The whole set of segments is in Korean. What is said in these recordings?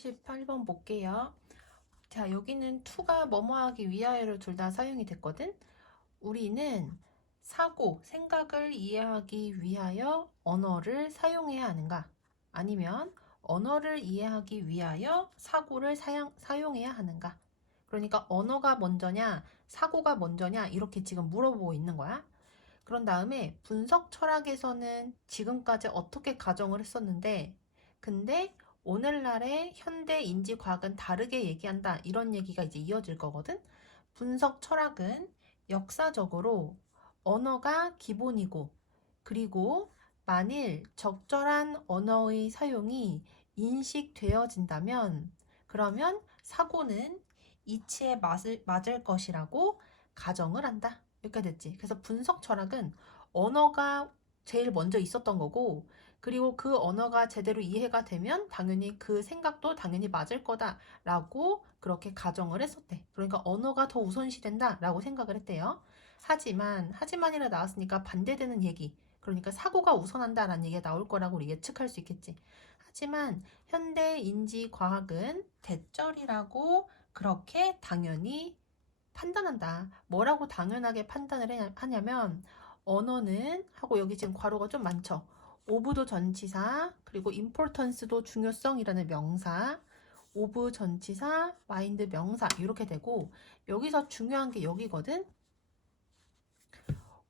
38번 볼게요. 자, 여기는 to가 뭐뭐 하기 위하여로 둘 다 사용이 됐거든. 우리는 사고, 생각을 이해하기 위하여 언어를 사용해야 하는가? 아니면 언어를 이해하기 위하여 사고를 사용해야 하는가? 그러니까 언어가 먼저냐, 사고가 먼저냐 이렇게 지금 물어보고 있는 거야. 그런 다음에 분석 철학에서는 지금까지 어떻게 가정을 했었는데, 근데 오늘날의 현대 인지과학은 다르게 얘기한다. 이런 얘기가 이제 이어질 거거든. 분석 철학은 역사적으로 언어가 기본이고, 그리고 만일 적절한 언어의 사용이 인식되어진다면, 그러면 사고는 이치에 맞을 것이라고 가정을 한다. 여기까지 됐지. 그래서 분석 철학은 언어가 제일 먼저 있었던 거고, 그리고 그 언어가 제대로 이해가 되면 당연히 그 생각도 당연히 맞을 거다라고 그렇게 가정을 했었대. 그러니까 언어가 더 우선시된다라고 생각을 했대요. 하지만이라 나왔으니까 반대되는 얘기. 그러니까 사고가 우선한다라는 얘기가 나올 거라고 우리 예측할 수 있겠지. 하지만 현대 인지 과학은 대절이라고 그렇게 당연히 판단한다. 뭐라고 당연하게 판단을 하냐면 언어는 하고 여기 지금 괄호가 좀 많죠. 오브도 전치사 그리고 importance도 중요성이라는 명사 오브 전치사 마인드 명사 이렇게 되고 여기서 중요한 게 여기거든.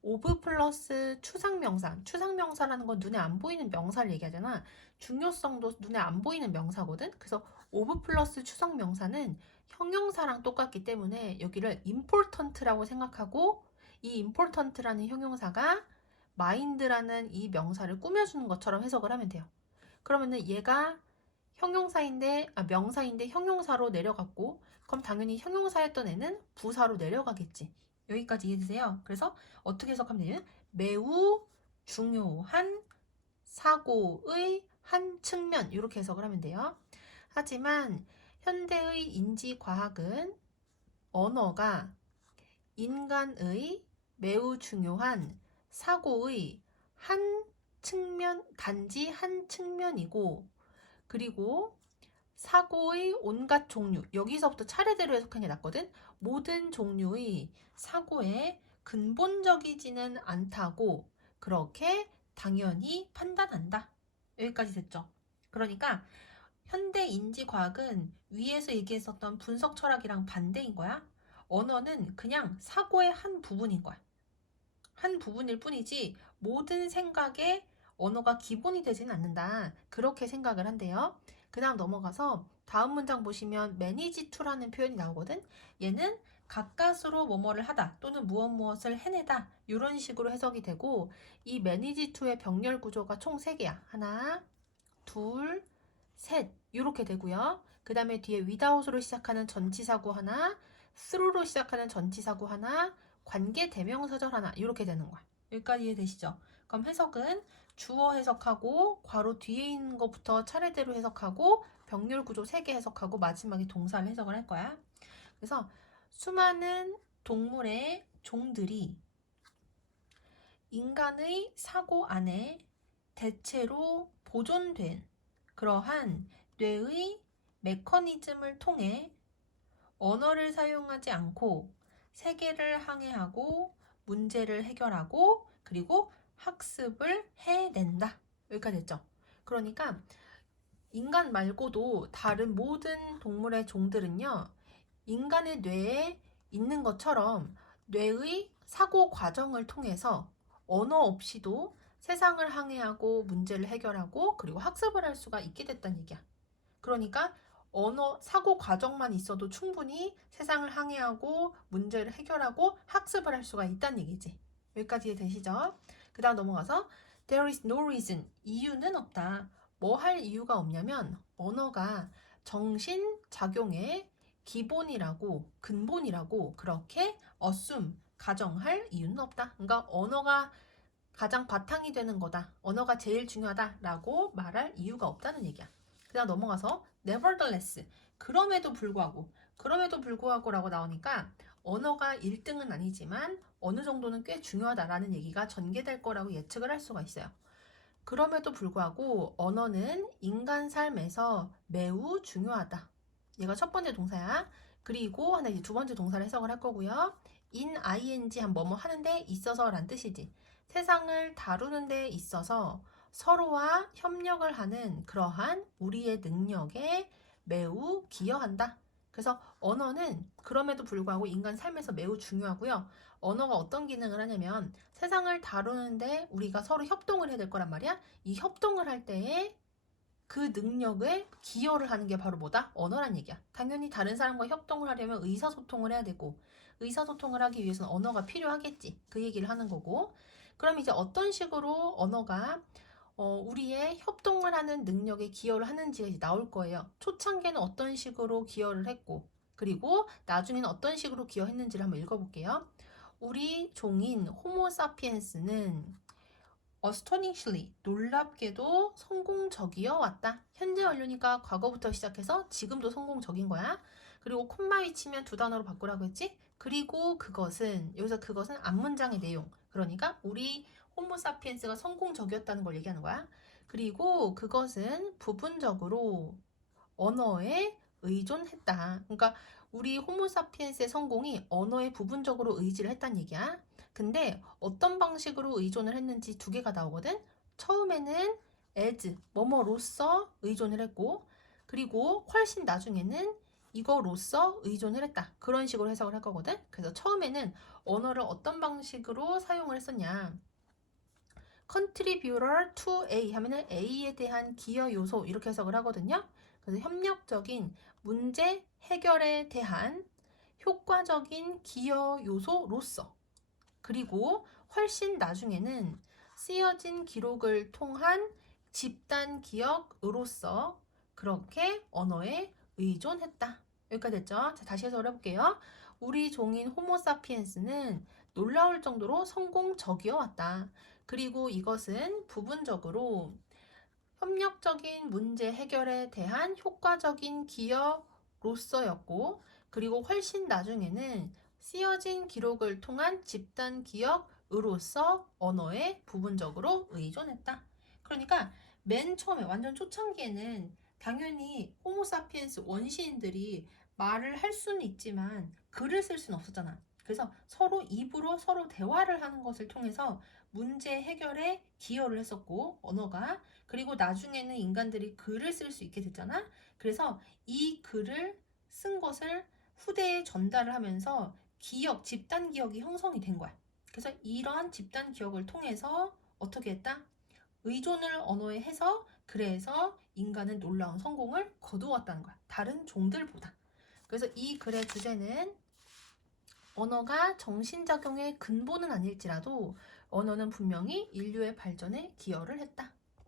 오브 플러스 추상명사. 추상명사라는 건 눈에 안 보이는 명사를 얘기하잖아. 중요성도 눈에 안 보이는 명사거든. 그래서 오브 플러스 추상명사는 형용사랑 똑같기 때문에 여기를 important라고 생각하고 이 important라는 형용사가 mind라는 이 명사를 꾸며주는 것처럼 해석을 하면 돼요. 그러면은 얘가 명사인데 형용사로 내려갔고 그럼 당연히 형용사였던 애는 부사로 내려가겠지. 여기까지 이해되세요? 그래서 어떻게 해석하면 되냐면 매우 중요한 사고의 한 측면 이렇게 해석을 하면 돼요. 하지만 현대의 인지과학은 언어가 인간의 매우 중요한 사고의 한 측면, 단지 한 측면이고 그리고 사고의 온갖 종류, 여기서부터 차례대로 해석하는 게 낫거든. 모든 종류의 사고에 근본적이지는 않다고 그렇게 당연히 판단한다. 여기까지 됐죠. 그러니까 현대 인지과학은 위에서 얘기했었던 분석 철학이랑 반대인 거야. 언어는 그냥 사고의 한 부분인 거야. 한 부분일 뿐이지 모든 생각에 언어가 기본이 되지는 않는다. 그렇게 생각을 한대요. 그 다음 넘어가서 다음 문장 보시면 manage to라는 표현이 나오거든. 얘는 가까스로 뭐뭐를 하다 또는 무엇을 해내다 이런 식으로 해석이 되고 이 manage to의 병렬 구조가 총 3개야. 하나, 둘, 셋 이렇게 되고요. 그 다음에 뒤에 without으로 시작하는 전치사구 하나, through로 시작하는 전치사구 하나, 관계 대명사절 하나 이렇게 되는 거야. 여기까지 이해되시죠? 그럼 해석은 주어 해석하고 괄호 뒤에 있는 것부터 차례대로 해석하고 병렬 구조 3개 해석하고 마지막에 동사를 해석을 할 거야. 그래서 수많은 동물의 종들이 인간의 사고 안에 대체로 보존된 그러한 뇌의 메커니즘을 통해 언어를 사용하지 않고 세계를 항해하고 문제를 해결하고 그리고 학습을 해낸다. 여기까지 됐죠? 그러니까 인간 말고도 다른 모든 동물의 종들은요. 인간의 뇌에 있는 것처럼 뇌의 사고 과정을 통해서 언어 없이도 세상을 항해하고 문제를 해결하고 그리고 학습을 할 수가 있게 됐다는 얘기야. 그러니까 사고 과정만 있어도 충분히 세상을 항해하고 문제를 해결하고 학습을 할 수가 있다는 얘기지. 여기까지 되시죠? 그 다음 넘어가서 There is no reason. 이유는 없다. 뭐 할 이유가 없냐면 언어가 정신작용의 기본이라고 근본이라고 그렇게 가정할 이유는 없다. 그러니까 언어가 가장 바탕이 되는 거다. 언어가 제일 중요하다라고 말할 이유가 없다는 얘기야. 그다음 넘어가서 nevertheless 그럼에도 불구하고라고 나오니까 언어가 1등은 아니지만 어느 정도는 꽤 중요하다라는 얘기가 전개될 거라고 예측을 할 수가 있어요. 그럼에도 불구하고 언어는 인간 삶에서 매우 중요하다. 얘가 첫 번째 동사야. 그리고 하나 이제 두 번째 동사를 해석을 할 거고요. in ing 한 뭐뭐 하는데 있어서란 뜻이지. 세상을 다루는 데 있어서 서로와 협력을 하는 그러한 우리의 능력에 매우 기여한다. 그래서 언어는 그럼에도 불구하고 인간 삶에서 매우 중요하고요. 언어가 어떤 기능을 하냐면 세상을 다루는데 우리가 서로 협동을 해야 될 거란 말이야. 이 협동을 할 때에 그 능력에 기여를 하는 게 바로 뭐다? 언어란 얘기야. 당연히 다른 사람과 협동을 하려면 의사소통을 해야 되고 의사소통을 하기 위해서는 언어가 필요하겠지. 그 얘기를 하는 거고. 그럼 이제 어떤 식으로 언어가 우리의 협동을 하는 능력에 기여를 하는지가 이제 나올 거예요. 초창기에는 어떤 식으로 기여를 했고 그리고 나중에는 어떤 식으로 기여했는지를 한번 읽어볼게요. 우리 종인 호모사피엔스는 astonishingly 놀랍게도 성공적이어 왔다. 현재 완료니까 과거부터 시작해서 지금도 성공적인 거야. 그리고 콤마 위치면 두 단어로 바꾸라고 했지? 그리고 그것은 여기서 그것은 앞문장의 내용. 그러니까 우리 호모사피엔스가 성공적이었다는 걸 얘기하는 거야. 그리고 그것은 부분적으로 언어에 의존했다. 그러니까 우리 호모사피엔스의 성공이 언어에 부분적으로 의지를 했다는 얘기야. 근데 어떤 방식으로 의존을 했는지 두 개가 나오거든. 처음에는 as, 뭐뭐로서 의존을 했고 그리고 훨씬 나중에는 이거로서 의존을 했다. 그런 식으로 해석을 할 거거든. 그래서 처음에는 언어를 어떤 방식으로 사용을 했었냐. contributor to A 하면은 A에 대한 기여 요소 이렇게 해석을 하거든요. 그래서 협력적인 문제 해결에 대한 효과적인 기여 요소로서 그리고 훨씬 나중에는 쓰여진 기록을 통한 집단 기억으로서 그렇게 언어에 의존했다. 여기까지 됐죠? 자, 다시 해석을 해볼게요. 우리 종인 호모사피엔스는 놀라울 정도로 성공적이어 왔다. 그리고 이것은 부분적으로 협력적인 문제 해결에 대한 효과적인 기여로서였고 그리고 훨씬 나중에는 쓰여진 기록을 통한 집단 기억으로서 언어에 부분적으로 의존했다. 그러니까 맨 처음에 완전 초창기에는 당연히 호모사피엔스 원시인들이 말을 할 수는 있지만 글을 쓸 수는 없었잖아. 그래서 서로 입으로 서로 대화를 하는 것을 통해서 문제 해결에 기여를 했었고 언어가 그리고 나중에는 인간들이 글을 쓸 수 있게 됐잖아. 그래서 이 글을 쓴 것을 후대에 전달을 하면서 기억, 집단 기억이 형성이 된 거야. 그래서 이런 집단 기억을 통해서 어떻게 했다? 의존을 언어에 해서 그래서 인간은 놀라운 성공을 거두었다는 거야. 다른 종들보다. 그래서 이 글의 주제는 언어가 정신작용의 근본은 아닐지라도 언어는 분명히 인류의 발전에 기여를 했다.